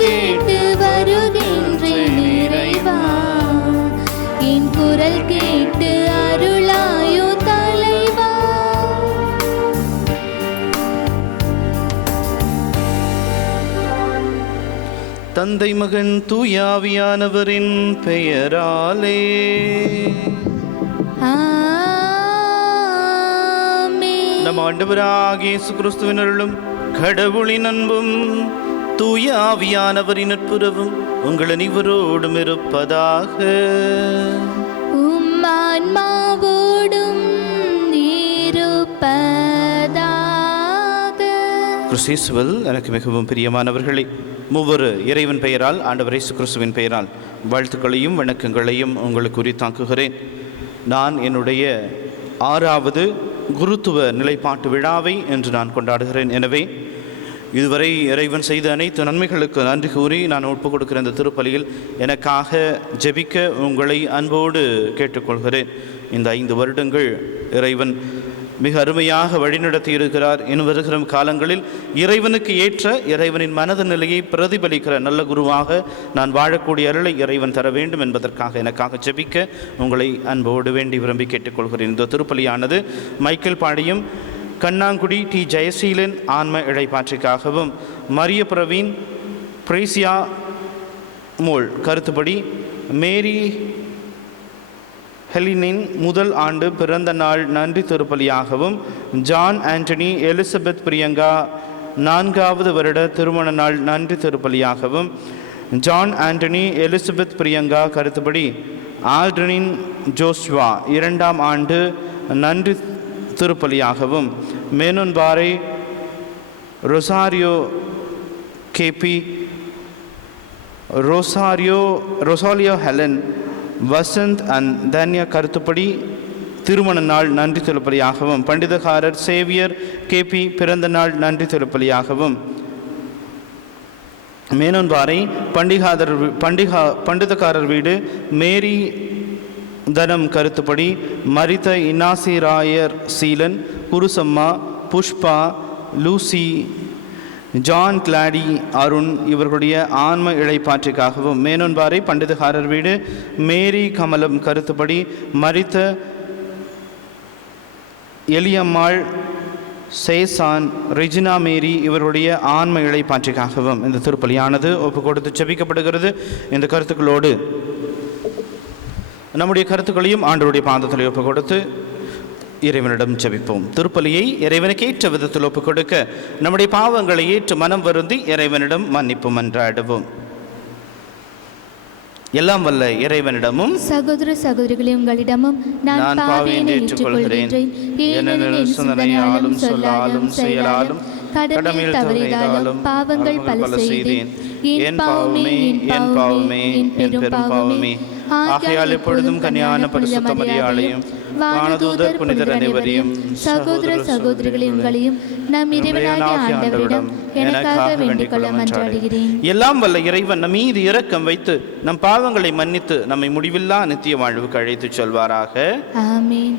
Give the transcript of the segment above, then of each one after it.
கேட்டு வருகின்றேன் இறைவா, என் குரல் கேட்டு அருளாயோ தலைவா. தந்தை மகன் தூயாவியானவரின் பெயராலே நம் ஆண்டவராகிய இயேசு கிறிஸ்துவின் அருளும் கடவுளின் அன்பும் தூய ஆவியானவரின் நட்புறவும் உங்கள் அனைவரோடும் இருப்பதாக. ஆன்மாவோடும் இருப்பதாக. கிறிஸ்துவில் எனக்கு மிகவும் பிரியமானவர்களே, மூவரு இறைவன் பெயரால் ஆண்டவர் இயேசு கிறிஸ்துவின் பெயரால் வாழ்த்துக்களையும் வணக்கங்களையும் உங்களுக்கு உரித்தாக்குகிறேன். நான் என்னுடைய 6வது குருத்துவ நிலைப்பாட்டு விழாவை என்று நான் கொண்டாடுகிறேன். எனவே இதுவரை இறைவன் செய்த அனைத்து நன்மைகளுக்கு நன்றி கூறி நான் ஒப்புக் கொடுக்கிற இந்த திருப்பலியில் எனக்காக ஜெபிக்க உங்களை அன்போடு கேட்டுக்கொள்கிறேன். இந்த 5 வருடங்கள் இறைவன் மிக அருமையாக வழிநடத்தி இருக்கிறார். இன்னும் வருகிற காலங்களில் இறைவனுக்கு ஏற்ற இறைவனின் மனது நிலையை பிரதிபலிக்கிற நல்ல குருவாக நான் வாழக்கூடிய அருளை இறைவன் தர வேண்டும் என்பதற்காக எனக்காக ஜெபிக்க உங்களை அன்போடு வேண்டி விரும்பி கேட்டுக்கொள்கிறேன். இந்த திருப்பலியானது மைக்கேல் பாடியும் கண்ணாங்குடி டி ஜெயசீலன் ஆன்ம இழைப்பாற்றிக்காகவும் மரிய பிரவீன் பிரேசியா மோல் கருத்துப்படி மேரி ஹெலினின் முதல் ஆண்டு பிறந்த நாள் நன்றி திருப்பலியாகவும் ஜான் ஆண்டனி எலிசபெத் பிரியங்கா 4வது வருட திருமண நாள் நன்றி திருப்பலியாகவும் ஜான் ஆண்டனி எலிசபெத் பிரியங்கா கருத்துப்படி ஆல்ட்ரின் ஜோஸ்வா 2ஆம் ஆண்டு நன்றி திருப்பலியாகவும் Menonparai Rosario KP Rosalio Helen Vasanth and Dhanya கருத்துப்படி திருமண நாள் நன்றி திருப்பலியாகவும் பண்டிதக்காரர் சேவியர் கேபி பிறந்த நாள் நன்றி திருப்பலியாகவும் மேனோன்பாறை பண்டிதக்காரர் வீடு மேரி தனம் கருத்துப்படி மரித்த இனாசி ராயர் சீலன் குருசம்மா புஷ்பா லூசி ஜான் கிளாடி அருண் இவர்களுடைய ஆன்ம இழைப்பாற்றிக்காகவும் மேனோன்பாறை பண்டிதக்காரர் வீடு மேரி கமலம் கருத்துப்படி மரித்த எலியம்மாள் சேசான் ரெஜினா மேரி இவருடைய ஆன்ம இழைப்பாற்றிக்காகவும் இந்த திருப்பலியானது ஒப்பு கொடுத்து ஜெபிக்கப்படுகிறது. இந்த கருத்துக்களோடு நம்முடைய கருத்துக்களையும் ஆண்டவருடைய பாதத்தில் ஒப்பு கொடுத்து இறைவனிடம் ஜெபிப்போம். திருப்பலியை இறைவனுக்கு ஏற்ற விதத்தில் ஒப்புக் கொடுக்க நம்முடைய பாவங்களை ஏற்று மனம் வருந்தி இறைவனிடம் மன்னிப்பு மன்றாடுவோம். எல்லாம் வல்ல இறைவனிடமும் சகோதர சகோதரிகளே உங்களிடமும் நான் பாவியை ஏற்றுக்கொள்கிறேன். ஏனெனில் சிந்தனையாலும் சொல்லாலும் செயலாலும் கடமையில் தவறியதாலும் பாவங்கள் பல செய்தேன். என் பாவமே என் பெரும் பாவமே. ஆகையால் எப்பொழுதும் கன்னியான பரிசுத்த மரியாளையும் வானதூதர் புனிதர் அனைவரையும் சகோதர சகோதரிகளை உங்களையும் நம் இறைவனாகிய ஆண்டவரிடம் எனக்காக வேண்டிக் கொள்ள மன்றாடுகிறேன். எல்லாம் வல்ல இறைவன் நம் மீது இரக்கம் வைத்து நம் பாவங்களை மன்னித்து நம்மை முடிவில்லா நித்திய வாழ்வுக்கு அழைத்துச் செல்வாராக. ஆமென்.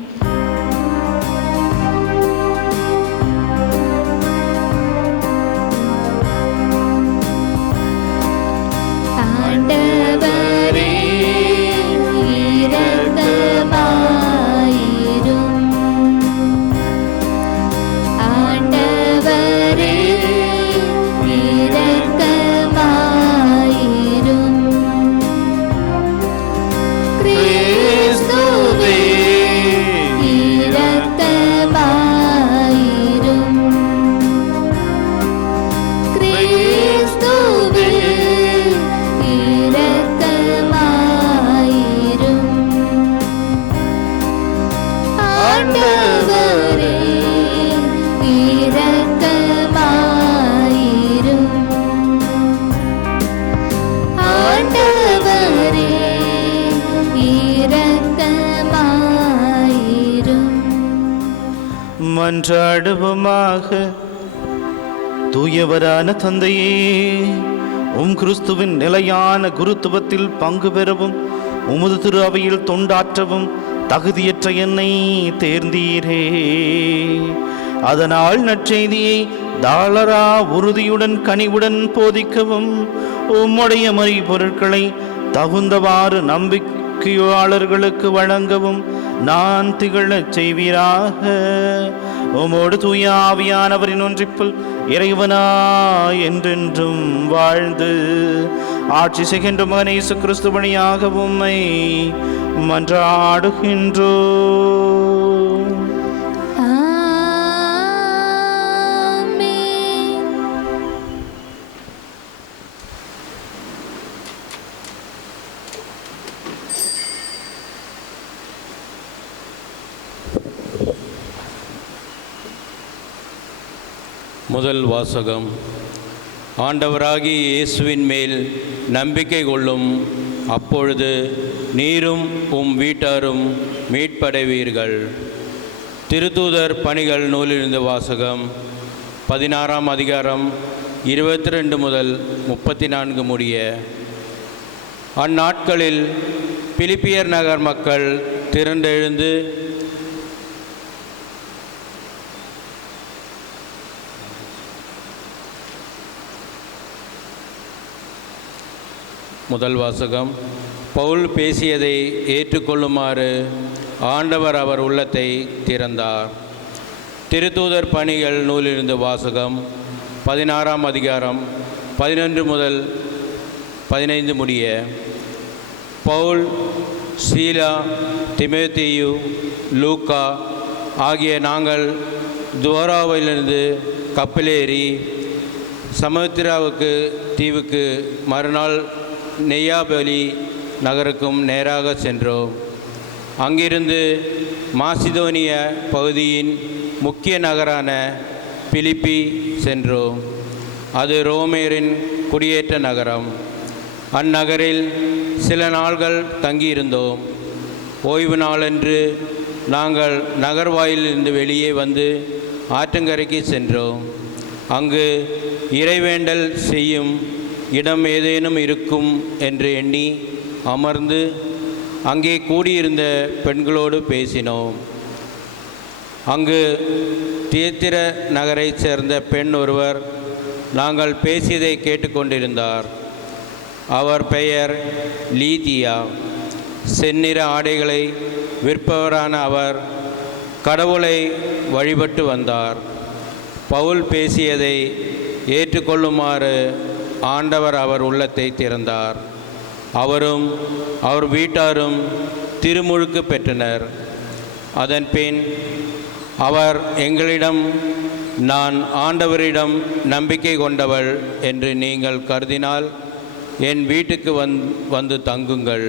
மன்றாடுவோமாக. தூயவரான தந்தையே, உம் கிறிஸ்துவின் நிலையான குருத்துவத்தில் பங்கு பெறவும் உமது திரு அவையில் தொண்டாற்றவும் தகுதியற்ற என்னை தேர்ந்தீரே. அதனால் நற்செய்தியை தாளரா உறுதியுடன் கனிவுடன் போதிக்கவும் உம்முடைய மறை பொருட்களை தகுந்தவாறு நம்பிக்கையாளர்களுக்கு வழங்கவும் நான் திகழச் செய்வீராக. உமோடு தூய ஆவியானவரின் ஒன்றிப்பில் இறைவனா என்றென்றும் வாழ்ந்து ஆட்சி செய்கின்ற மகன் இயேசு கிறிஸ்து வழியாக உம்மை மன்றாடுகின்றோ. முதல் வாசகம். ஆண்டவராகிய இயேசுவின் மேல் நம்பிக்கை கொள்ளும், அப்பொழுது நீரும் உம் வீட்டாரும் மீட்படைவீர்கள். திருத்தூதர் பணிகள் நூலிலிருந்து வாசகம். 16ஆம் அதிகாரம் 22 முதல் 34 முடிய. அந்நாட்களில் பிலிப்பியர் நகர் மக்கள் திரண்டெழுந்து முதல் வாசகம். பவுல் பேசியதை ஏற்றுக்கொள்ளுமாறு ஆண்டவர் அவர் உள்ளத்தை திறந்தார். திருத்தூதர் பணிகள் நூலிலிருந்து வாசகம். 16ஆம் அதிகாரம் 11 முதல் 15 முடிய. பவுல், சீலா, திமோத்தேயு, லூக்கா ஆகிய நாங்கள் துவாராவிலிருந்து கப்பலேறி சமுத்திராவுக்கு தீவுக்கு மறுநாள் நெய்யாபலி நகருக்கும் நேராக சென்றோம். அங்கிருந்து மாசிதோனிய பகுதியின் முக்கிய நகரான பிலிப்பி சென்றோம். அது ரோமேரின் குடியேற்ற நகரம். அந்நகரில் சில நாள்கள் தங்கியிருந்தோம். ஓய்வு நாளன்று நாங்கள் நகர்வாயிலிருந்து வெளியே வந்து ஆற்றங்கரைக்கு சென்றோம். அங்கு இறைவேண்டல் செய்யும் இடம் ஏதேனும் இருக்கும் என்று எண்ணி அமர்ந்து அங்கே கூடியிருந்த பெண்களோடு பேசினோம். அங்கு தியத்திர நகரைச் சேர்ந்த பெண் ஒருவர் நாங்கள் பேசியதை கேட்டுக்கொண்டிருந்தார். அவர் பெயர் லீதியா. செந்நிற ஆடைகளை விற்பவரான அவர் கடவுளை வழிபட்டு வந்தார். பவுல் பேசியதை ஏற்றுக்கொள்ளுமாறு ஆண்டவர் அவர் உள்ளத்தை திறந்தார். அவரும் அவர் வீட்டாரும் திருமுழுக்கு பெற்றனர். அதன் பின் அவர் எங்களிடம், நான் ஆண்டவரிடம் நம்பிக்கை கொண்டவள் என்று நீங்கள் கருதினால் என் வீட்டுக்கு வந்து தங்குங்கள்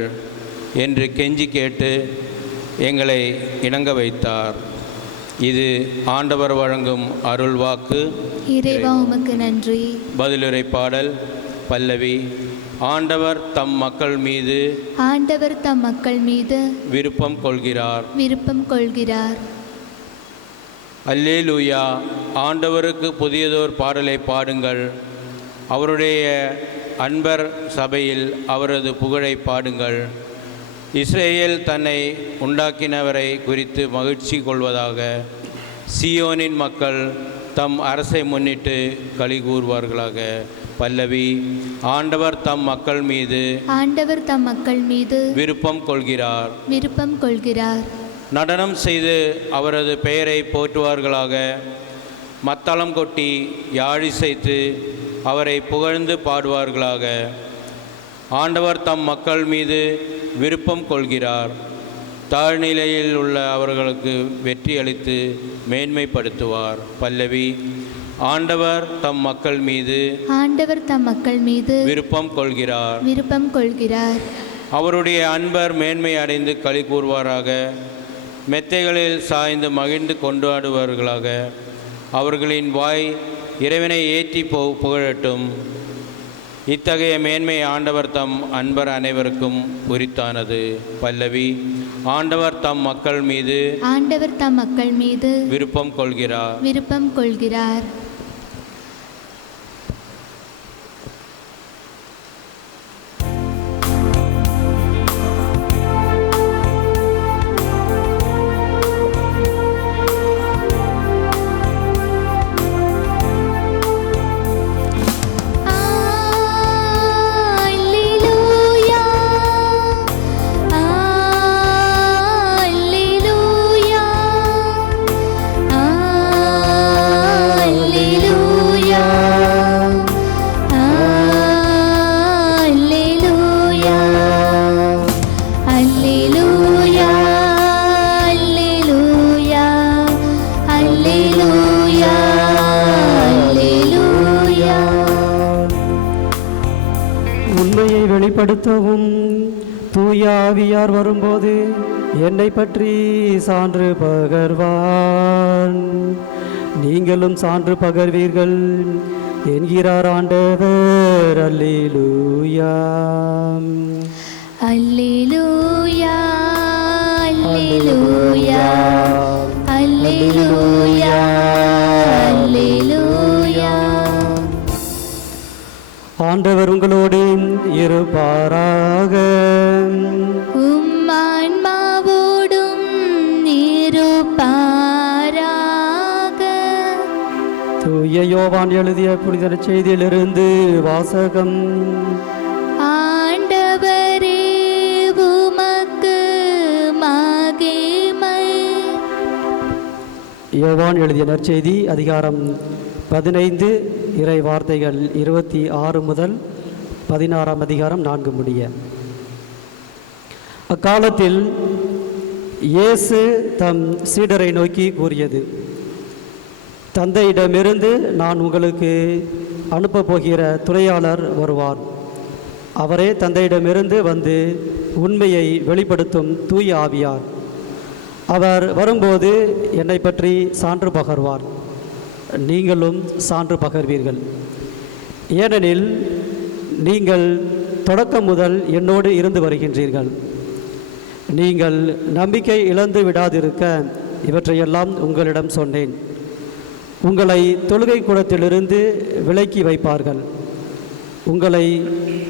என்று கெஞ்சி கேட்டு எங்களை இணங்க வைத்தார். இது ஆண்டவர் வழங்கும் அருள் வாக்கு. இறைவா உமக்கு நன்றி. பதிலுரை பாடல். பல்லவி. ஆண்டவர் தம் மக்கள் மீது விருப்பம் கொள்கிறார். அல்லேலூயா. ஆண்டவருக்கு புதியதோர் பாடலை பாடுங்கள். அவருடைய அன்பர் சபையில் அவரது புகழை பாடுங்கள். இஸ்ரேல் தன்னை உண்டாக்கினவரை குறித்து மகிழ்ச்சி கொள்வதாக. சியோனின் மக்கள் தம் அரசை முன்னிட்டு களி கூறுவார்களாக. பல்லவி. ஆண்டவர் தம் மக்கள் மீது விருப்பம் கொள்கிறார். நடனம் செய்து அவரது பெயரை போற்றுவார்களாக. மத்தளம் கொட்டி யாழிசைத்து அவரை புகழ்ந்து பாடுவார்களாக. ஆண்டவர் தம் மக்கள் மீது விருப்பம் கொள்கிறார். தாழ்நிலையில் உள்ள அவர்களுக்கு வெற்றி அளித்து மேன்மைப்படுத்துவார். பல்லவி. ஆண்டவர் தம் மக்கள் மீது விருப்பம் கொள்கிறார். அவருடைய அன்பர் மேன்மை அடைந்து களி கூறுவாராக. மெத்தைகளில் சாய்ந்து மகிழ்ந்து கொண்டாடுவார்களாக. அவர்களின் வாய் இறைவனை ஏற்றி புகழட்டும். இத்தகைய மேன்மை ஆண்டவர் தம் அன்பர் அனைவருக்கும் உரித்தானது. பல்லவி. ஆண்டவர் தம் மக்கள் மீது விருப்பம் கொள்கிறார். உண்மையை வெளிப்படுத்தவும் தூய ஆவியார் வரும்போது என்னை பற்றி சான்று பகர்வான். நீங்களும் சான்று பகர்வீர்கள் என்கிறார் ஆண்டவர். அல்லேலூயா அல்லேலூயா அல்லேலூயா அல்லேலூயா அல்லேலூயா. ஆண்டவர் உங்களோடு இருப்பாராக. உம் ஆன்மாவோடும் இருப்பாராக. தூய யோவான் எழுதிய புனித செய்தியிலிருந்து வாசகம். ஆண்டவரே உமக்கு மகிமை. யோவான் எழுதிய நற்செய்தி அதிகாரம் 15 இறை வார்த்தைகள் 26 முதல் 16 அதிகாரம் 4 முடிய. அக்காலத்தில் இயேசு தம் சீடரை நோக்கி கூறியது, தந்தையிடமிருந்து நான் உங்களுக்கு அனுப்பப் போகிற துணையாளர் வருவார். அவரே தந்தையிடமிருந்து வந்து உண்மையை வெளிப்படுத்தும் தூய ஆவியார். அவர் வரும்போது என்னை பற்றி சான்று பகர்வார். நீங்களும் சான்று பகர்வீர்கள். ஏனெனில் நீங்கள் தொடக்கம் முதல் என்னோடு இருந்து வருகின்றீர்கள். நீங்கள் நம்பிக்கை இழந்து விடாதிருக்க இவற்றையெல்லாம் உங்களிடம் சொன்னேன். உங்களை தொழுகை கூடத்திலிருந்து விலக்கி வைப்பார்கள். உங்களை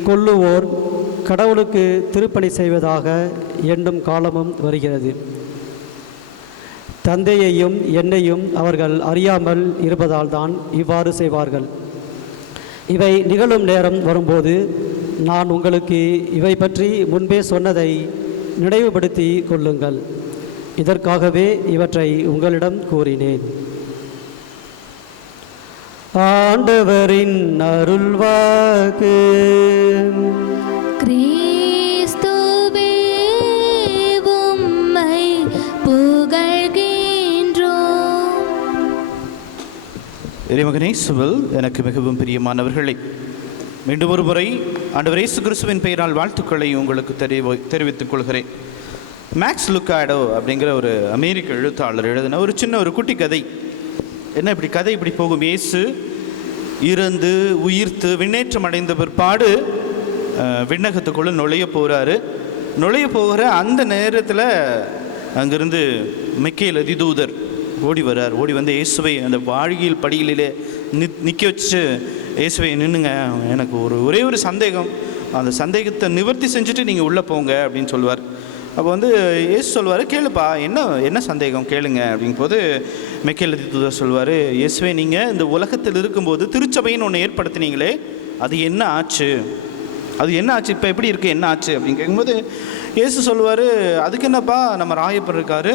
கொல்லுவோர் கடவுளுக்கு திருப்பணி செய்வதாக எண்ணும் காலமும் வருகிறது. தந்தையையும் என்னையும் அவர்கள் அறியாமல் இருப்பதால் தான் இவ்வாறு செய்வார்கள். இவை நிகழும் நேரம் வரும்போது நான் உங்களுக்கு இவை பற்றி முன்பே சொன்னதை நினைவுபடுத்தி கொள்ளுங்கள். இதற்காகவே இவற்றை உங்களிடம் கூறினேன். ஆண்டவரின் அருள்வாக்கு. கிறிஸ்துவே உம்மை புகழ்கின்றோம். இறைமகனே சுவல் எனக்கு மிகவும் பிரியமானவர்களே, மீண்டும் ஒரு முறை ஆண்டவர் இயேசு கிறிஸ்துவின் பெயரால் வாழ்த்துக்களை உங்களுக்கு தெரிவித்துக் கொள்கிறேன். மேக்ஸ் லுக்காடோ அப்படிங்கிற ஒரு அமெரிக்க எழுத்தாளர் எழுதின ஒரு சின்ன ஒரு குட்டி கதை. என்ன இப்படி கதை இப்படி போகும்? இயேசு இறந்து உயிர்த்து விண்ணேற்றம் அடைந்த பிற்பாடு விண்ணகத்துக்குள்ளே நுழைய போகிற அந்த நேரத்தில் அங்கிருந்து மிக்கேல் அதிதூதர் ஓடி வந்து இயேசுவை அந்த வாழ்கியில் படிகளிலே நிற்க வச்சு, இயேசுவை நின்றுங்க, எனக்கு ஒரே ஒரு சந்தேகம், அந்த சந்தேகத்தை நிவர்த்தி செஞ்சுட்டு நீங்கள் உள்ளே போங்க அப்படின்னு சொல்லுவார். அப்போ வந்து இயேசு சொல்வார், கேளுப்பா, என்ன சந்தேகம் கேளுங்க அப்படிங்கும்போது மிக்கேல் அதிதூதர் சொல்வார், இயேசுவே நீங்கள் இந்த உலகத்தில் இருக்கும்போது திருச்சபைன்னு ஒன்று ஏற்படுத்தினீங்களே, அது என்ன ஆச்சு? இப்போ எப்படி இருக்குது, என்ன ஆச்சு அப்படின்னு கேட்கும்போது இயேசு சொல்லுவார், அதுக்கு என்னப்பா, நம்ம ராயப்பர் இருக்கார்,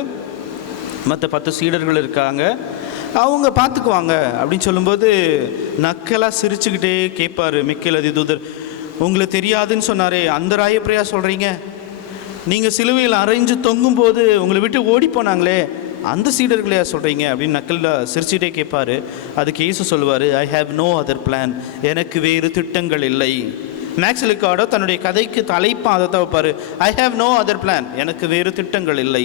மற்ற 10 சீடர்கள் இருக்காங்க, அவங்க பார்த்துக்குவாங்க அப்படின்னு சொல்லும்போது நக்கலாக சிரிச்சுக்கிட்டே கேட்பார் மிக்கேல் அதிதூதர், உங்களுக்கு தெரியாதுன்னு சொன்னாரே அந்த ராயப்பரையா சொல்கிறீங்க? நீங்கள் சிலுவையில் அரைஞ்சு தொங்கும்போது உங்களை விட்டு ஓடி போனாங்களே அந்த சீடர்களையா சொல்கிறீங்க அப்படின்னு நக்கலாக சிரிச்சுட்டே கேட்பார். அதுக்கு இயேசு சொல்லுவார், I have no other plan, எனக்கு வேறு திட்டங்கள் இல்லை. மேக்ஸ் லுக்காடோ தன்னுடைய கதைக்கு தலைப்பாக அதை தவிப்பார், I have no other plan, எனக்கு வேறு திட்டங்கள் இல்லை.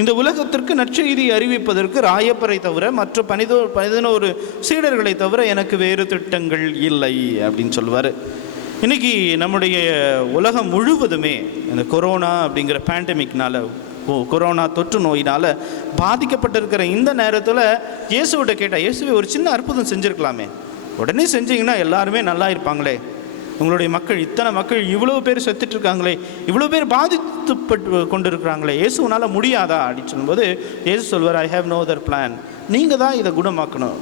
இந்த உலகத்திற்கு நற்செய்தி அறிவிப்பதற்கு ராயப்பரை தவிர மற்ற 11 சீடர்களை தவிர எனக்கு வேறு திட்டங்கள் இல்லை அப்படின்னு சொல்லுவார். இன்றைக்கி நம்முடைய உலகம் முழுவதுமே இந்த கொரோனா அப்படிங்கிற பேண்டமிக்னால், கொரோனா தொற்று நோயினால் பாதிக்கப்பட்டிருக்கிற இந்த நேரத்தில் இயேசுவிட்ட கேட்டால், இயேசுவை ஒரு சின்ன அற்புதம் செஞ்சுருக்கலாமே, உடனே செஞ்சீங்கன்னா எல்லாருமே நல்லா இருப்பாங்களே, உங்களுடைய மக்கள் இத்தனை மக்கள் இவ்வளோ பேர் செத்துட்ருக்காங்களே, இவ்வளோ பேர் பாதித்துப்பட்டு கொண்டு இருக்கிறாங்களே, இயேசுனால் முடியாதா அப்படின்னு சொல்லும்போது இயேசு சொல்வார், I have no other plan, நீங்கள் தான் இதை குணமாக்கணும்.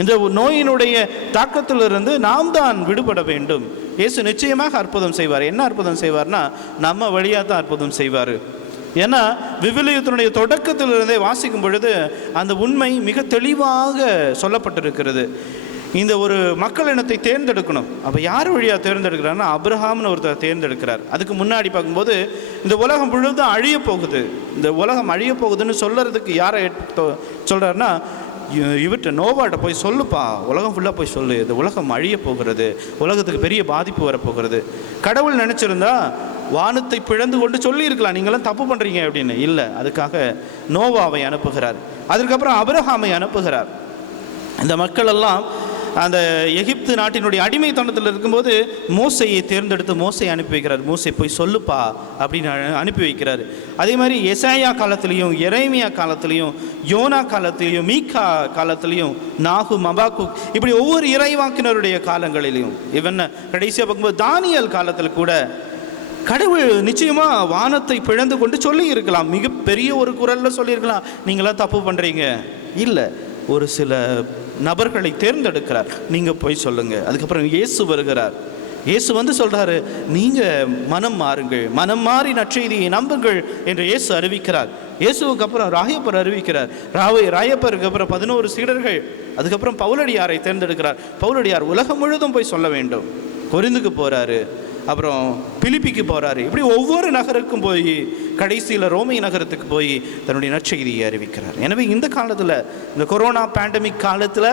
இந்த நோயினுடைய தாக்கத்திலிருந்து நாம் தான் விடுபட வேண்டும். இயேசு நிச்சயமாக அற்புதம் செய்வார். என்ன அற்புதம் செய்வார்னா, நம்ம வழியாக தான் அற்புதம் செய்வார். ஏன்னா விவிலியத்தினுடைய தொடக்கத்திலிருந்தே வாசிக்கும் பொழுது அந்த உண்மை மிக தெளிவாக சொல்லப்பட்டிருக்கிறது. இந்த ஒரு மக்கள் இனத்தை தேர்ந்தெடுக்கணும். அப்போ யார் வழியாக தேர்ந்தெடுக்கிறாருன்னா, அப்ரஹாம்னு ஒருத்தர் தேர்ந்தெடுக்கிறார். அதுக்கு முன்னாடி பார்க்கும்போது இந்த உலகம் முழுவதும் அழிய போகுது, இந்த உலகம் அழிய போகுதுன்னு சொல்கிறதுக்கு யாரை சொல்கிறாருன்னா, இவர்கிட்ட நோவாட்ட போய் சொல்லுப்பா, உலகம் ஃபுல்லாக போய் சொல்லு, இந்த உலகம் அழிய போகிறது, உலகத்துக்கு பெரிய பாதிப்பு வரப்போகிறது. கடவுள் நினச்சிருந்தா வானத்தை பிளந்து கொண்டு சொல்லியிருக்கலாம், நீங்களாம் தப்பு பண்ணுறீங்க அப்படின்னு. இல்லை, அதுக்காக நோவாவை அனுப்புகிறார். அதுக்கப்புறம் ஆபிரகாமை அனுப்புகிறார். இந்த மக்கள் எல்லாம் அந்த எகிப்து நாட்டினுடைய அடிமைத்தனத்தில் இருக்கும்போது மோசையை தேர்ந்தெடுத்து மோசையை அனுப்பி வைக்கிறார். மோசை போய் சொல்லுப்பா அப்படின்னு அனுப்பி வைக்கிறார். அதே மாதிரி எசாயா காலத்துலேயும், எரேமியா காலத்துலேயும், யோனா காலத்திலையும், மீகா காலத்துலேயும், நாகும், அபாக்குக், இப்படி ஒவ்வொரு இறைவாக்கினருடைய காலங்களிலையும், இவன் கடைசியாக பார்க்கும்போது தானியல் காலத்தில் கூட கடவுள் நிச்சயமாக வானத்தை பிளந்து கொண்டு சொல்லி இருக்கலாம், மிகப்பெரிய ஒரு குரலில் சொல்லியிருக்கலாம், நீங்களாம் தப்பு பண்ணுறீங்க. இல்லை, ஒரு சில நபர்களை தேர்ந்தெடுக்கிறார், நீங்கள் போய் சொல்லுங்கள். அதுக்கப்புறம் இயேசு வருகிறார். இயேசு வந்து சொல்கிறாரு, நீங்கள் மனம் மாறுங்கள், மனம் மாறி நற்செய்தியை நம்புங்கள் என்று இயேசு அறிவிக்கிறார். இயேசுவுக்கு அப்புறம் ராயப்பர் அறிவிக்கிறார். ராயப்பருக்கு அப்புறம் 11 சீடர்கள். அதுக்கப்புறம் பவுலடியாரை தேர்ந்தெடுக்கிறார். பவுலடியார் உலகம் முழுதும் போய் சொல்ல வேண்டும். கொரிந்துக்கு போகிறாரு, அப்புறம் பிலிப்பிக்கு போகிறாரு. இப்படி ஒவ்வொரு நகருக்கும் போய் கடைசியில் ரோமை நகரத்துக்கு போய் தன்னுடைய நற்செய்தியை அறிவிக்கிறார். எனவே இந்த காலத்தில், இந்த கொரோனா பேண்டமிக் காலத்தில்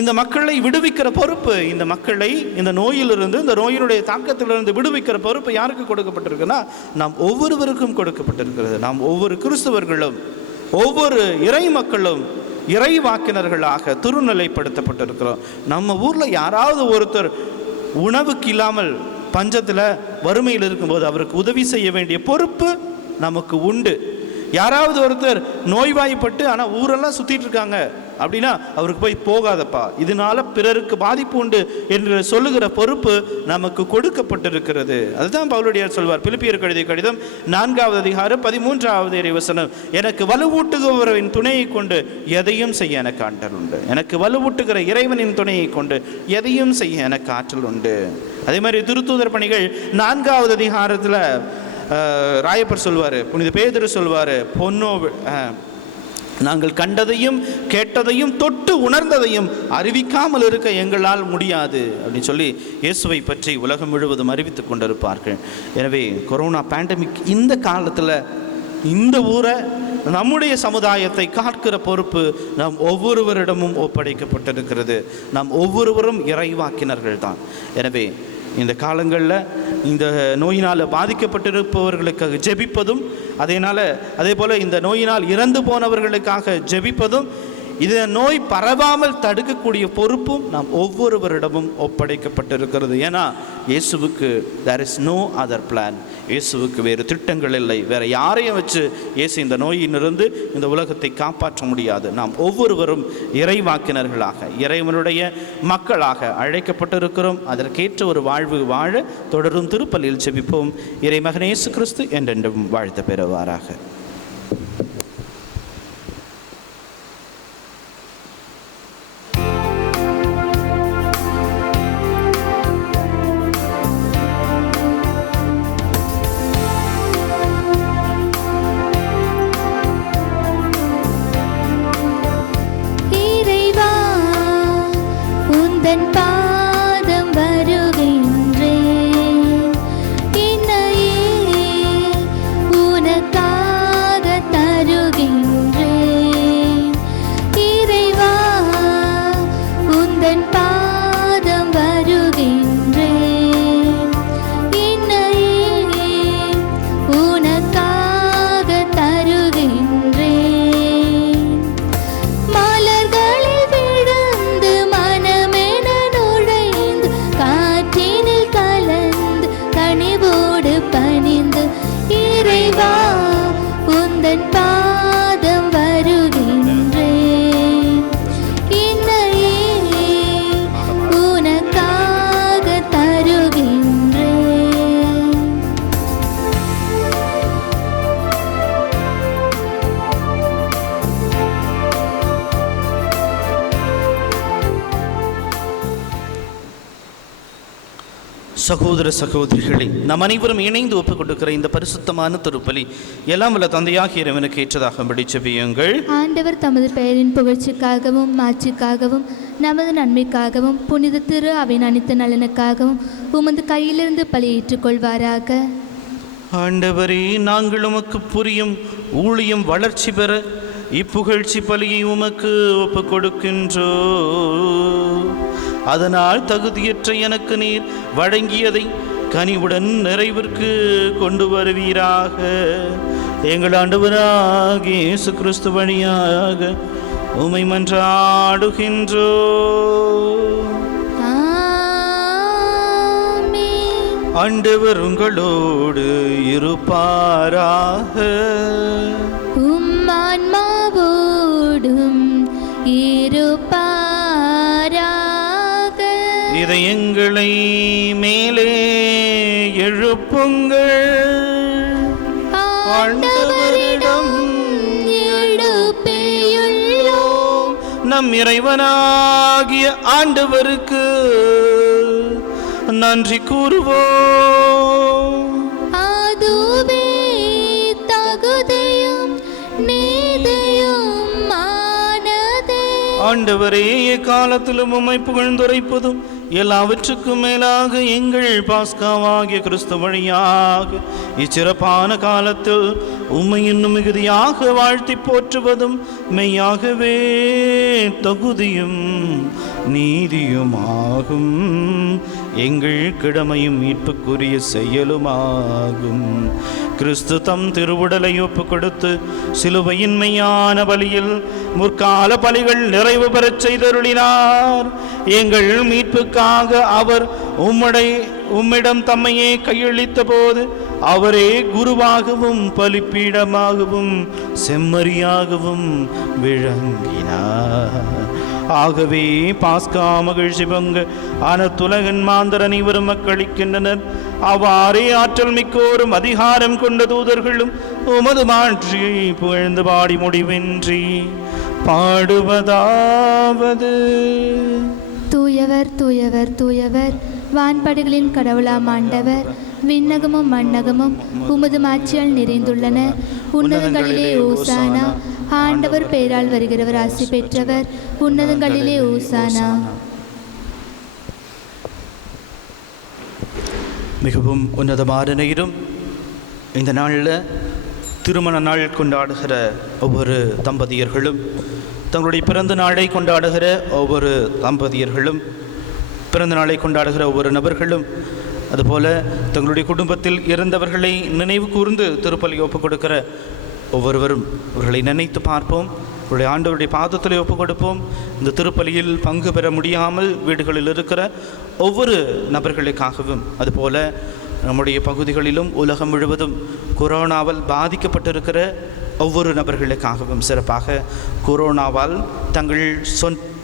இந்த மக்களை விடுவிக்கிற பொறுப்பு, இந்த மக்களை இந்த நோயிலிருந்து, இந்த நோயினுடைய தாக்கத்திலிருந்து விடுவிக்கிற பொறுப்பு யாருக்கு கொடுக்கப்பட்டிருக்குன்னா நாம் ஒவ்வொருவருக்கும் கொடுக்கப்பட்டிருக்கிறது. நாம் ஒவ்வொரு கிறிஸ்தவர்களும், ஒவ்வொரு இறை மக்களும் இறை வாக்கினர்களாக திருநிலைப்படுத்தப்பட்டிருக்கிறோம். நம்ம ஊரில் யாராவது ஒருத்தர் உணவுக்கு இல்லாமல் பஞ்சத்தில் வறுமையில் இருக்கும்போது அவருக்கு உதவி செய்ய வேண்டிய பொறுப்பு நமக்கு உண்டு. யாராவது ஒருத்தர் நோய்வாய்ப்பட்டு ஆனால் ஊரெல்லாம் சுற்றிட்டு இருக்காங்க அப்படின்னா அவருக்கு போய் போகாதப்பா, இதனால பிறருக்கு பாதிப்பு உண்டு என்று சொல்லுகிற பொறுப்பு நமக்கு கொடுக்கப்பட்டிருக்கிறது. அதுதான் பவுலடியார் சொல்வார். பிலிப்பியருக்கு எழுதிய கடிதம் 4வது அதிகாரம் 13வது இறைவசனம், எனக்கு வலுவூட்டுகிறவரின் துணையை கொண்டு எதையும் செய்ய எனக்கு ஆற்றல் உண்டு. எனக்கு வலுவூட்டுகிற இறைவனின் துணையை கொண்டு எதையும் செய்ய எனக்கு ஆற்றல் உண்டு. அதே மாதிரி திருத்தூதர் பணிகள் 4வது அதிகாரத்தில் ராயப்பர் சொல்வார், புனித பேதுரு சொல்வார், நாங்கள் கண்டதையும் கேட்டதையும் தொட்டு உணர்ந்ததையும் அறிவிக்காமல் இருக்க எங்களால் முடியாது அப்படின்னு சொல்லி இயேசுவை பற்றி உலகம் முழுவதும் அறிவித்து கொண்டிருப்பார்கள். எனவே கொரோனா பேண்டமிக் இந்த காலத்தில் இந்த ஊரை, நம்முடைய சமுதாயத்தை காக்கிற பொறுப்பு நாம் ஒவ்வொருவரிடமும் ஒப்படைக்கப்பட்டிருக்கிறது. நாம் ஒவ்வொருவரும் இறைவாக்கினர்கள் தான். எனவே இந்த காலங்களில் இந்த நோயினால் பாதிக்கப்பட்டிருப்பவர்களுக்காக ஜெபிப்பதும், அதே போல் இந்த நோயினால் இறந்து போனவர்களுக்காக ஜெபிப்பதும், இது நோய் பரவாமல் தடுக்கக்கூடிய பொறுப்பும் நாம் ஒவ்வொருவரிடமும் ஒப்படைக்கப்பட்டிருக்கிறது. ஏன்னா இயேசுவுக்கு there is no other plan. இயேசுவுக்கு வேறு திட்டங்கள் இல்லை. வேறு யாரையும் வச்சு இயேசு இந்த நோயிலிருந்து இந்த உலகத்தை காப்பாற்ற முடியாது. நாம் ஒவ்வொருவரும் இறைவாக்கினர்களாக, இறைவனுடைய மக்களாக அழைக்கப்பட்டிருக்கிறோம். அதற்கேற்ற ஒரு வாழ்வு வாழ தொடரும் திருப்பலியில் ஜெபிப்போம். இறைமகன் இயேசு கிறிஸ்து என்றென்றும் வாழ்த்து பெறுவாராக. சகோதர சகோதரிகளே, நாம் அனைவரும் இணைந்து ஒப்புக் கொடுக்கிற இந்த பரிசுத்தமான திருப்பலி எல்லாம் வல்ல தந்தையாகிய இறைவனுக்கு ஏற்றதாகும்படி ஜெபியுங்கள். ஆண்டவர் தமது பெயரின் புகழ்ச்சிக்காகவும் மாட்சிக்காகவும் நமது நன்மைக்காகவும் புனித திரு அவையின் அனைத்து நலனுக்காகவும் உமது கையிலிருந்து பலியேற்றுக் கொள்வாராக. ஆண்டவரே, நாங்கள் உமக்கு புரியும் ஊழியம் வளர்ச்சி பெற இப்புகழ்ச்சி பலியை உமக்கு ஒப்புக் கொடுக்கின்றோ. அதனால் தகுதியற்ற எனக்கு நீர் வழங்கியதை கனிவுடன் நிறைவிற்கு கொண்டு வருவீராக. எங்கள் ஆண்டவராகிய இயேசு கிறிஸ்து வழியாக உம்மை மன்றாடுகின்றோ. ஆண்டவர் உங்களோடு இருப்பாராக. ஆன்மாவோடும் இருப்பாராக. இதயங்களை மேலே எழுப்புங்கள். ஆண்டவரிடம் எழுப்பியுள்ளோம். நம் இறைவனாகிய ஆண்டவருக்கு நன்றி கூறுவோம். அதுவே தகுதியும் நீதியும் ஆனதே. ஆண்டவரே, எக்காலத்திலும் உம்மை புகழ்ந்துரைப்பதும் எல்லாவற்றுக்கும் மேலாக எங்கள் பாஸ்காவாகிய கிறிஸ்து வழியாக இச்சிறப்பான காலத்தில் உம்மை இன்னும் மிகுதியாக வாழ்த்தி போற்றுவதும் மெய்யாகவே தகுதியும் நீதியுமாகும். எங்கள் கடமையும் மீட்புக்குரிய செயலுமாகும். கிறிஸ்து தம் திருவுடலை ஒப்பு கொடுத்து சிலுவையின் மெய்யான பலியில் முற்கால பலிகள் நிறைவு பெறச் செய்தருளினார். எங்கள் மீட்புக்காக அவர் உம்மிடம் தம்மையே கையளித்த போது அவரே குருவாகவும் பலிப்பீடமாகவும் செம்மறியாகவும் விளங்கினார். ஆகவே பாஸ்கா மகிழ்ச்சி பங்கு அனைத்துலகின் மாந்தர் அனைவரும் மக்களிக்கின்றனர். அவ்வாறே ஆற்றல் மிக்கோரும் அதிகாரம் கொண்ட தூதர்களும் உமது மாற்றியை புகழ்ந்து பாடி முடிவின்றி பாடுவதாவது: தூயவர் தூயவர் தூயவர், வான்படைகளின் கடவுளாம் ஆண்டவர். விண்ணகமும் மண்ணகமும் உமது மாட்சியால் நிறைந்துள்ளன. உன்னதங்களிலே ஓசானா. ஆண்டவர் பெயரால் வருகிறவர் ஆசி பெற்றவர். உன்னதங்களிலே ஓசானா. மிகவும் உன்னதமான நேரம். இந்த நாளில் திருமண நாள் கொண்டாடுகிற ஒவ்வொரு தம்பதியர்களும், தங்களுடைய பிறந்த நாளை கொண்டாடுகிற ஒவ்வொரு தம்பதியர்களும், பிறந்த நாளை கொண்டாடுகிற ஒவ்வொரு நபர்களும், அதுபோல் தங்களுடைய குடும்பத்தில் இறந்தவர்களை நினைவு கூர்ந்து திருப்பலி ஒப்புக் கொடுக்கிற ஒவ்வொருவரும் அவர்களை நினைத்து பார்ப்போம். அவருடைய ஆண்டவருடைய பாதத்தில் ஒப்புக் கொடுப்போம். இந்த திருப்பலியில் பங்கு பெற முடியாமல் வீடுகளில் இருக்கிற ஒவ்வொரு நபர்களுக்காகவும், அதுபோல் நம்முடைய பகுதிகளிலும் உலகம் முழுவதும் கொரோனாவால் பாதிக்கப்பட்டிருக்கிற ஒவ்வொரு நபர்களுக்காகவும், சிறப்பாக கொரோனாவால் தங்கள்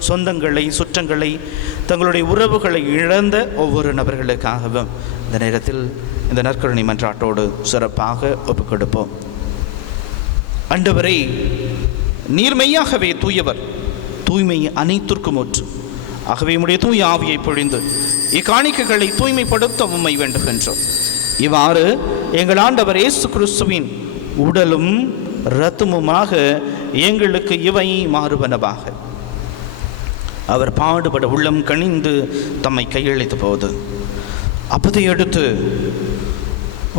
சொந்தங்களை, சுற்றங்களை, தங்களுடைய உறவுகளை இழந்த ஒவ்வொரு நபர்களுக்காகவும் இந்த நேரத்தில் இந்த நற்கருணை மன்றாட்டோடு சிறப்பாக ஒப்புக் கொடுப்போம். ஆண்டவரே, நீர் மெய்யாகவே தூயவர், தூய்மை அனைத்திற்கும் ஒன்று. ஆகவே உம்முடைய தூய ஆவியை பொழிந்து இக்காணிக்கைகளை தூய்மைப்படுத்த உம்மை வேண்டுகின்றோம். இவ்வாறு எங்கள் ஆண்டவர் இயேசு கிறிஸ்துவின் உடலும் இரத்தமுமாக எங்களுக்கு இவை மாறுபனவாக. அவர் பாடுபட உள்ளம் கனிந்து தம்மை கையளித்த போது அப்பதை எடுத்து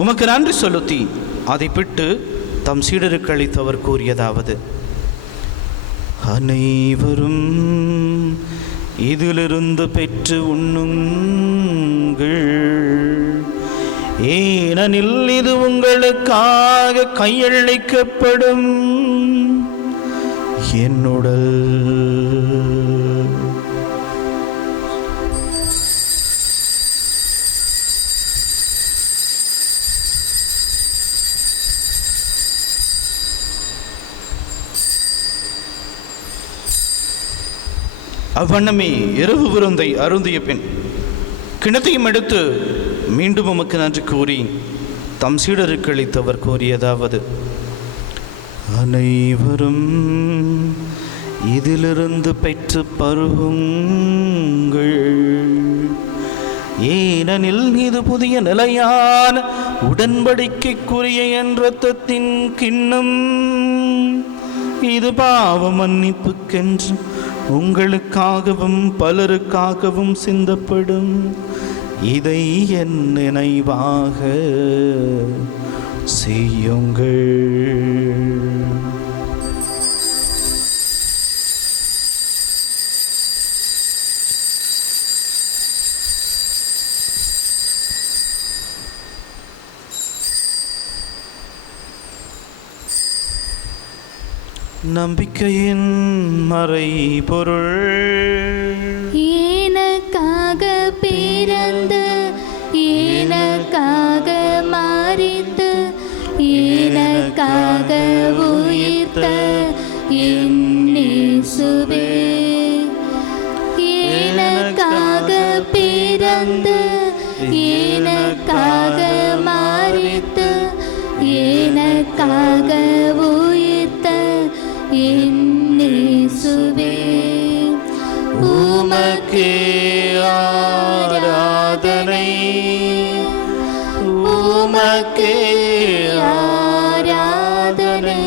உமக்கு நன்றி செலுத்தி அதை பிட்டு தம் சீடருக்கு அளித்தவர் கூறியதாவது: அனைவரும் இதிலிருந்து பெற்று உண்ணுங்கள், ஏனெனில் இது உங்களுக்காக கையளிக்கப்படும் என் உடல். அவ்வண்ணமே இரவு விருந்தை அருந்திய பின் கிணத்தையும் எடுத்து மீண்டும் உமக்கு நன்றி கூறி தம் சீடருக்கு அளித்தவர் கூறியதாவது: அனைவரும் இதிலிருந்து பெற்று பருகுங்கள், ஏனெனில் இது புதிய நிலையான உடன்படிக்கைக்குரிய என் இரத்தத்தின் கிண்ணம். இது பாவ மன்னிப்புக்கென்று உங்களுக்காகவும் பலருக்காகவும் சிந்தப்படும். இதை என் நினைவாக செய்யுங்கள். நம்பிக்கையின் மறைபொருள். எனக்காக பிறந்து எனக்காக மரித்து எனக்காக உயிர்த்த என் இயேசுவே, எனக்காக பிறந்து எனக்காக மரித்து எனக்காக உயிர்த்த என் இயேசுவே, உமக்கே ஆராதனை, உமக்கே ஆராதனை,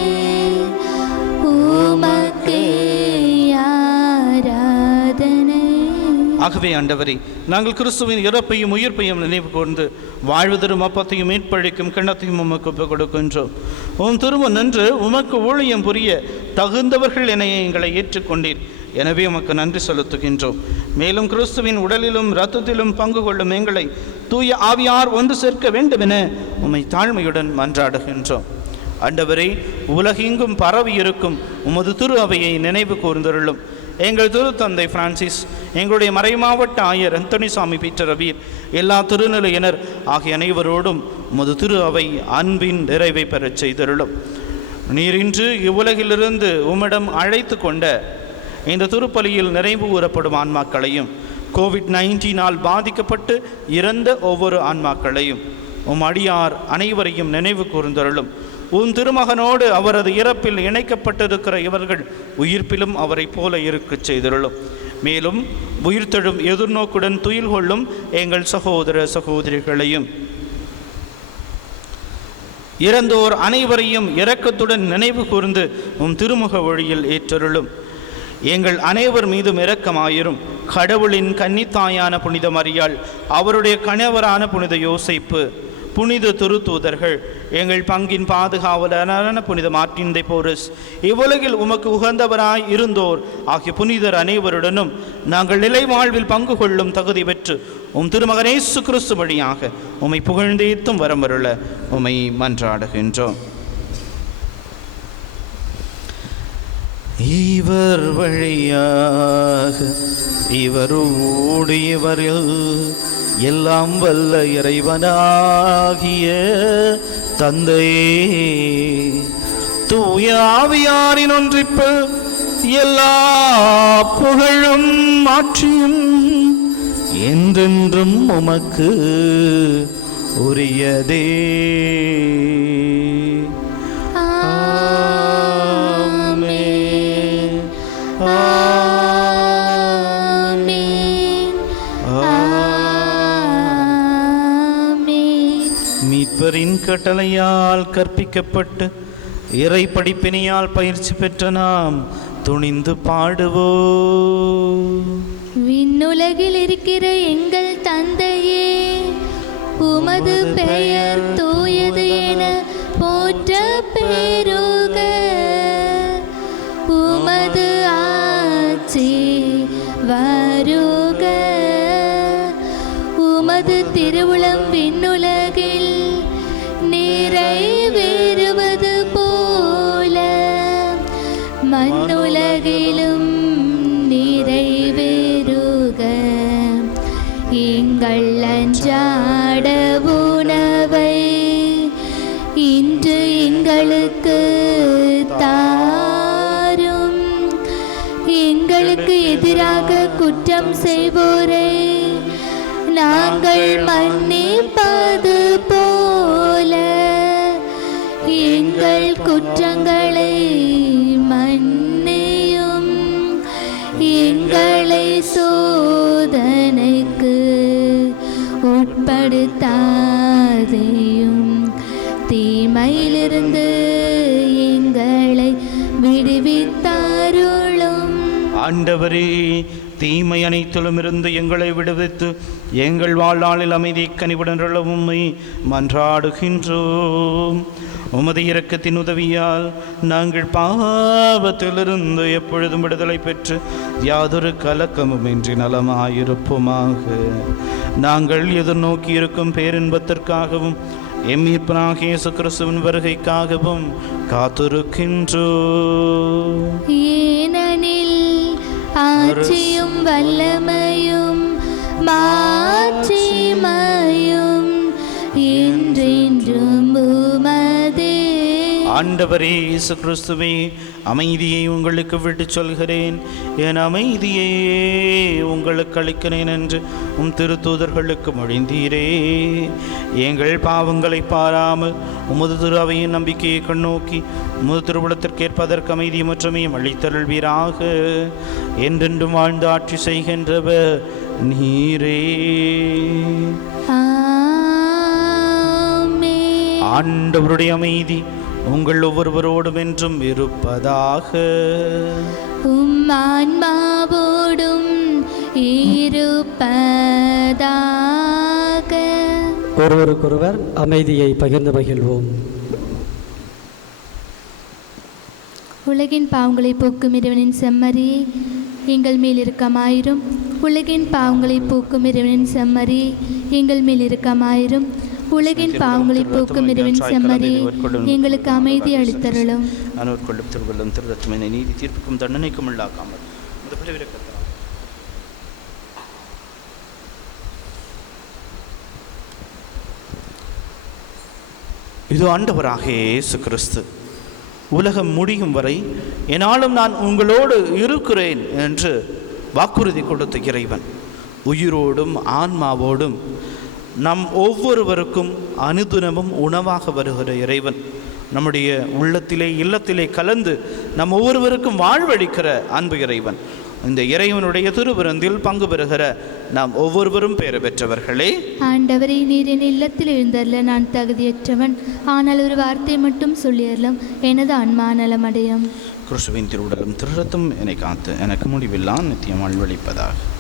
உமக்கே ஆராதனை. ஆகவே ஆண்டவரே, நாங்கள் கிறிஸ்துவின் இறப்பையும் உயிர்ப்பையும் நினைவு கூர்ந்து வாழ்வு தரும் அப்பத்தையும் மீட்பளிக்கும் கிண்ணத்தையும் உமக்கு ஒப்புக் கொடுக்கின்றோம். உம் திரும்ப நின்று உமக்கு ஊழியம் புரிய தகுந்தவர்கள் என எங்களை ஏற்றுக்கொண்டீர். எனவே உமக்கு நன்றி செலுத்துகின்றோம். மேலும் கிறிஸ்துவின் உடலிலும் இரத்தத்திலும் பங்கு கொள்ளும் எங்களை தூய ஆவியார் ஒன்று சேர்க்க வேண்டும் என உம்மை தாழ்மையுடன் மன்றாடுகின்றோம். ஆண்டவரே, உலகெங்கும் பரவி இருக்கும் உமது திரு அவையை நினைவு கூர்ந்தருளும். எங்கள் திரு தந்தை பிரான்சிஸ், எங்களுடைய மறைமாவட்ட ஆயர் அந்தோனிசாமி பீட்டர் ரவீர், எல்லா திருநிலையினர் ஆகிய அனைவரோடும் உமது திரு அவை அன்பின் நிறைவை பெறச் செய்தருளும். நீர் இன்று இவ்வுலகிலிருந்து உம்மிடம் அழைத்து கொண்ட இந்த திருப்பலியில் நிறைவு கூறப்படும் ஆன்மாக்களையும், கோவிட்-19 பாதிக்கப்பட்டு இறந்த ஒவ்வொரு ஆன்மாக்களையும், உம் அடியார் அனைவரையும் நினைவு கூர்ந்தருளும். உன் திருமகனோடு அவரது இறப்பில் இணைக்கப்பட்டிருக்கிற இவர்கள் உயிர்ப்பிலும் அவரை போல இருக்கச் செய்தருளும். மேலும் உயிர்த்தெழும் எதிர்நோக்குடன் துயில் கொள்ளும் எங்கள் சகோதர சகோதரிகளையும், இறந்தோர் அனைவரையும் இரக்கத்துடன் நினைவு கூர்ந்து உம் திருமுக வழியில் ஏற்றருளும். எங்கள் அனைவர் மீதும் இரக்கமாயிரும். கடவுளின் கன்னித்தாயான புனித மரியாள், அவருடைய கணவரான புனித யோசேப்பு, புனித திருத்தூதர்கள், எங்கள் பங்கின் பாதுகாவலரான புனித மார்ட்டின் தி போரஸ், இவ்வுலகில் உமக்கு உகந்தவராய் இருந்தோர் ஆகிய புனிதர் அனைவருடனும் நாங்கள் நிலை வாழ்வில் பங்கு கொள்ளும் தகுதி பெற்று உம் திருமகன் இயேசு கிறிஸ்து வழியாக உம்மை புகழ்ந்தேத்தும் வரமருள உம்மை மன்றாடுகின்றோம். இவர் வழியாக இவரோடு இவரில் எல்லாம் வல்ல இறைவனாகிய தந்தையே, தூய ஆவியாரின் ஒன்றிப்பு எல்லா புகழும் மாற்றியும் என்றென்றும் உமக்கு உரியதே. மீட்பரின் கட்டளையால் கற்பிக்கப்பட்டு இறை படிப்பினையால் பயிற்சி பெற்ற நாம் துணிந்து பாடுவோம். விண்ணுலகில் இருக்கிற எங்கள் தந்தையே, உமது பெயர் தூயது என போற்ற பெருக, உமது ஆட்சி வருக, உமது திருவுளம் விண்ணுலகில் நிறைவேறுவது போல மண்ணுலகிலும் நிறைவேறுக. எங்கள் அன்றாட உணவை இன்று எங்களுக்கு தாரும். எங்களுக்கு எதிராக குற்றம் செய்வோரை நாங்கள் மன்னிப்பது போல எங்கள் குற்றங்களை மன்னியும். எங்களை சோதனைக்கு உட்படுத்தாதேயும், தீமையிலிருந்து எங்களை விடுவித்தாருளும். ஆண்டவரே, தீமை அனைத்திலும் இருந்து எங்களை விடுவித்து எங்கள் வாழ்நாளில் அமைதி கனிவுடன் உம்மை மன்றாடுகின்றோம். உமது இரக்கத்தின் உதவியால் நாங்கள் பாவத்திலிருந்து எப்பொழுதும் விடுதலை பெற்று யாதொரு கலக்கமும் இன்றி நலமாயிருப்போமாக. நாங்கள் எதிர்நோக்கி இருக்கும் பேரின்பத்திற்காகவும் எம் மீட்பராகிய இயேசு கிறிஸ்துவின் வருகைக்காகவும் காத்திருக்கின்றோ. ஏனெனில் ஆட்சியும் வல்லமையும் மாட்சிமையும் என்றென்றும் உமதே. ஆண்டவரே இயேசு கிறிஸ்துவே, அமைதியை உங்களுக்கு விட்டுச் சொல்கிறேன், என் அமைதியை உங்களுக்கு அளிக்கிறேன் என்று உம் திருத்தூதர்களுக்கு மொழிந்தீரே. எங்கள் பாவங்களை பாராமல் உமது திரு அவையின் நம்பிக்கையை கண்ணோக்கி உமது திருவுளத்திற்கேற்பதற்கு அமைதி மற்றமையும் அளித்தருள்வீராக. என்றென்றும் வாழ்ந்து ஆட்சி செய்கின்றவர் நீரே. ஆண்டவருடைய அமைதி உங்கள் ஒவ்வொருவரோடும் என்றும் இருப்பதாக. உம் ஆன்மாவோடும் இருப்பதாக. ஒருவருக்கொருவர் அமைதியை பகிர்ந்து மகிழ்வோம். உலகின் பாவங்களை போக்கும் இறைவனின் செம்மறியே எங்கள் மேல் இரக்கமாயிரும். உலகின் பாவங்களை போக்கும் இறைவனின் செம்மறியே எங்கள் மேல் இரக்கமாயிரும். உலகின் பாவங்களை போக்கும் இறைவன் செம்மறியே எங்களுக்கு அமைதி அளித்தருளும். அனைவருக்குள்ளும் திருவள்ளும் திருரத்மனை நீதி தீர்ப்புக்கும் தண்டனைக்கும் உள்ளாக்காமல் இது ஆண்டவராகிய இயேசு கிறிஸ்து. உலகம் முடியும் வரை என்னாலும் நான் உங்களோடு இருக்கிறேன் என்று வாக்குறுதி கொடுத்த இறைவன் உயிரோடும் ஆன்மாவோடும் நம் ஒவ்வொருவருக்கும் அனுதினமும் உணவாக வருகிற இறைவன் நம்முடைய உள்ளத்திலே இல்லத்திலே கலந்து நம் ஒவ்வொருவருக்கும் வாழ்வளிக்கிற அன்பு இறைவன். இந்த இறைவனுடைய திருவிருந்தில் பங்கு பெறுகிற நாம் ஒவ்வொருவரும் பெயர் பெற்றவர்களே. ஆண்டவரை, நீர் என் இல்லத்தில் எழுந்தருள நான் தகுதியற்றவன், ஆனால் ஒரு வார்த்தை மட்டும் சொல்லியறலாம், எனது ஆன்மா நலமடையும். கிறிஸ்துவின் திருவுடலும் திருரத்தும் என்னை காத்து எனக்கு முடிவில்லா நித்தியம் வாழ்வளிப்பதாக.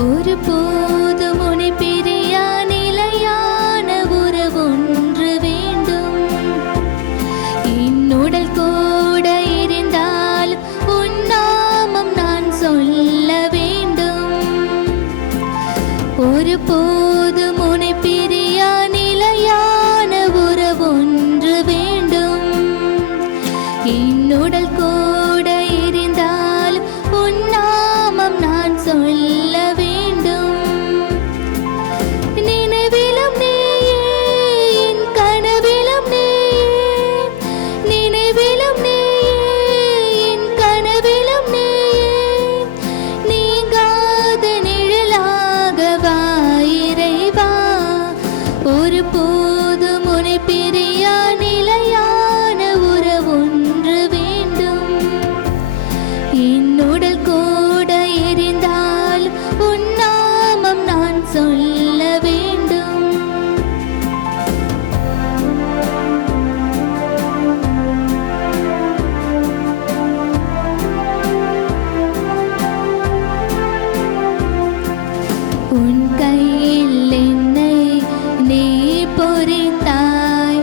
ஒரு போதும் உன்னை பிரியா நிலையான உறவொன்று வேண்டும். என்னுடல் கூட இருந்தால் உன் நாமம் நான் சொல்ல வேண்டும். ஒரு போதும் உன்னை பிரியா நிலையான உறவொன்று வேண்டும். என்னுடல் கூட இருந்தால் உன் நாமம் நான் சொல்ல வேண்டும். நினைவிலும் நீயே, என் கனவிலும் நீயே, நினைவிலும் நீயே, என் கனவிலும் நீயே, நீங்காத நிழலாக வா இறைவா. ஒரு போதும் உன்னை பிரியா நிலையான உறவொன்று வேண்டும். என்னுடல் கூட எரிந்தால் உன் நாமம் நான் சொல்ல வேண்டும். உன் கையில் என்னை நீ பொறித்தாய்,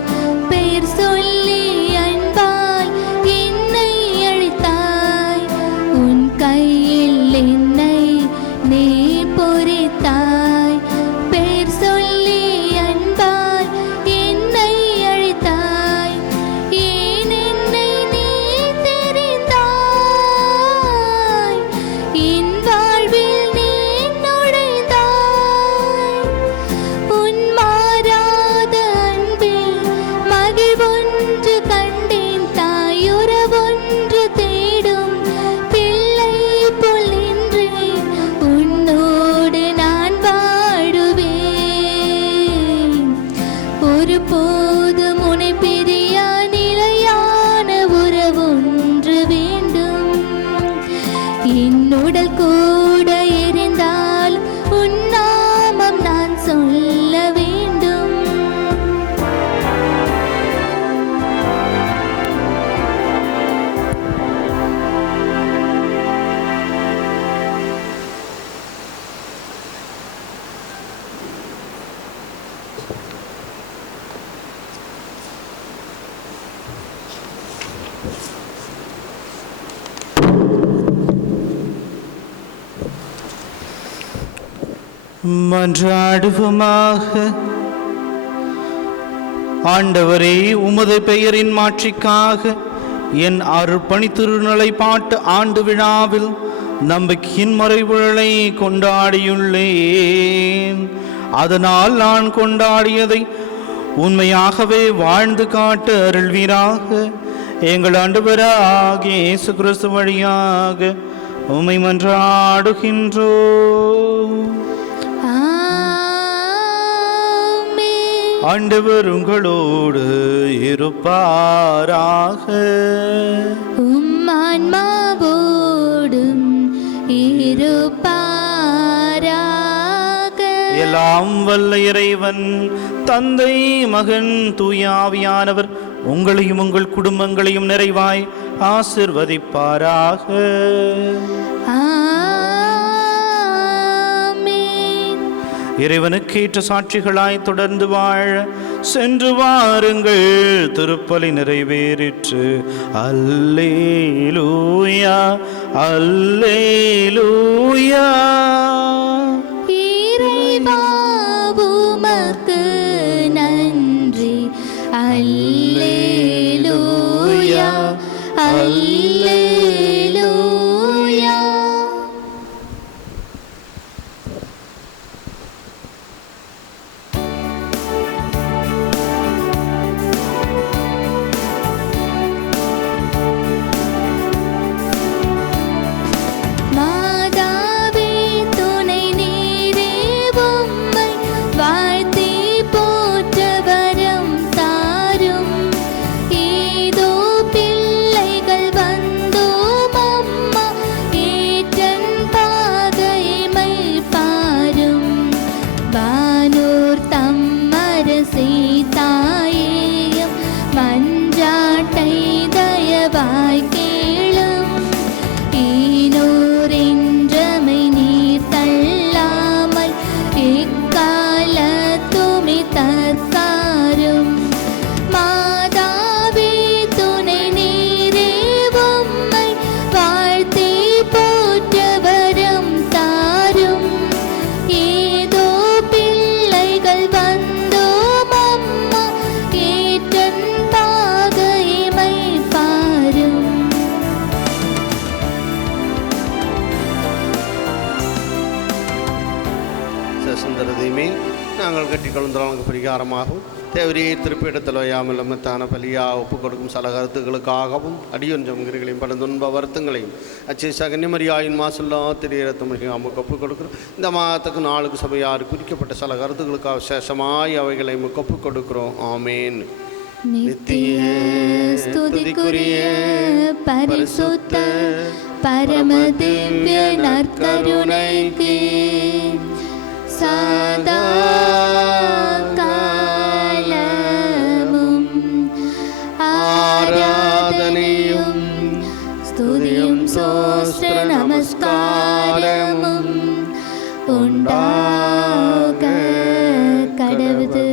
பெயர் சொல்லி அன்பால் என்னை அழைத்தாய். உன் கையில் என்னை நீ பொறித்தாய், பெயர் சொல்லி அன்பால் என்னை அழைத்தாய். ஏன் என்னை நீ தெரிந்தாய், என் வாழ்வில் நீ நுழைந்தாய். மன்றாடுவோமாக. ஆண்டவரே, உமது பெயரின் மாட்சிக்காக என் அர்ப்பணி திருநிலை பாட்டு ஆண்டு விழாவில் நம்பிக்கையின் மறைவுகளை கொண்டாடியுள்ளேன். அதனால் நான் கொண்டாடியதை உண்மையாகவே வாழ்ந்து காட்டு அருள்வீராக. எங்கள் ஆண்டவராகிய இயேசு கிறிஸ்து வழியாக உம்மை மன்றாடுகின்றோம். ஆண்டவர் உங்களோடு இருப்பாராக. உம் ஆன்மாவோடும் இருப்பாராக. எல்லாம் வல்ல இறைவன் தந்தை, மகன், தூய ஆவியானவர் உங்களையும் உங்கள் குடும்பங்களையும் நிறைவாய் ஆசிர்வதிப்பாராக. இறைவனுக்கு ஏற்ற சாட்சிகளாய் தொடர்ந்து வாழ சென்று வாருங்கள். திருப்பலி நிறைவேறிற்று. அல்லேலூயா, அல்லேலூயா. இறைவா உமக்கு நன்றி. அல்லேலூயா, அல்லேலூயா. நாங்கள் கட்டி கொள்ளுந்தவங்களுக்கு பரிகாரமாகவும் தேவரியை திருப்பிடத்தில் வையாமல் மத்தான பலியாக ஒப்புக் கொடுக்கும் சில கருத்துக்களுக்காகவும் அடியொன்றும் கிரிகளையும் பல துன்ப வருத்தங்களையும் அச்சேசாக நிம்மதியாயின் மாசல்லா திரியரத்தமிழ் அம்முக்கு ஒப்புக் கொடுக்குறோம். இந்த மாதத்துக்கு நாளுக்கு சபையார் குறிக்கப்பட்ட சில கருத்துக்களுக்காக விசேஷமாய் அவைகளை ஒப்புக் கொடுக்குறோம். ஆமேன். நித்திய ஸ்துதிக்குரிய பரிசுத்த பரம திவ்ய நற்கருணைக்கு சதா காலமும் ஆராதனையும் ஸ்துதியும் சோஸ்திர நமஸ்காரமும் உண்டாக கடவுது.